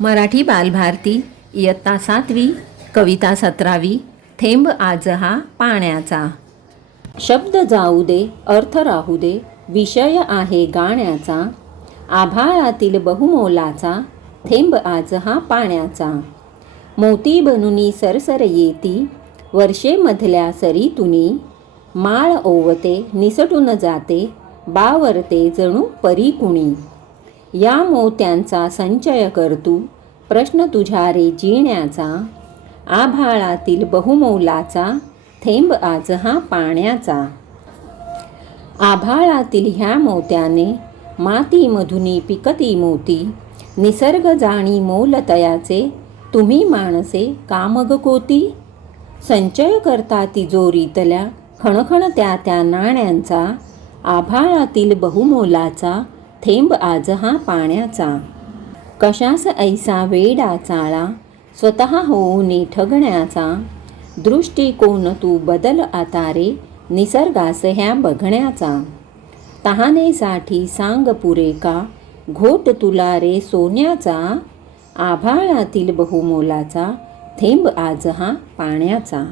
मराठी बालभारती इयत्ता 7वी कविता 17वी थेंब आज हा पाण्याचा। शब्द जाऊ दे अर्थ राहू दे विषय आहे गाण्याचा, आभाळातील बहुमोलाचा थेंब आज हा पाण्याचा। मोती बनुनी सरसर येती वर्षे मधल्या सरीतुनी, माळ ओवते निसटून जाते बावरते जणू परी कुणी। या मोत्यांचा संचय करतू प्रश्न तुझ्या रे जिण्याचा, आभाळातील बहुमोलाचा थेंब आज हा पाण्याचा। आभाळातील ह्या मोत्याने मातीमधुनी पिकती मोती, निसर्ग जाणी मोल तयाचे तुम्ही माणसे का मग कोती। संचय करता तिजोरीतल्या खणखणत्या त्या नाण्यांचा, आभाळातील बहुमोलाचा थेंब आज हा पाण्याचा। कशास ऐसा वेडा चाळा स्वतः होऊनी ठगण्याचा, दृष्टिकोन तू बदल आता रे निसर्गास ह्या बघण्याचा। तहानेसाठी सांग पुरे का घोट तुला रे सोन्याचा, आभाळातील बहुमोलाचा थेंब आज हा पाण्याचा।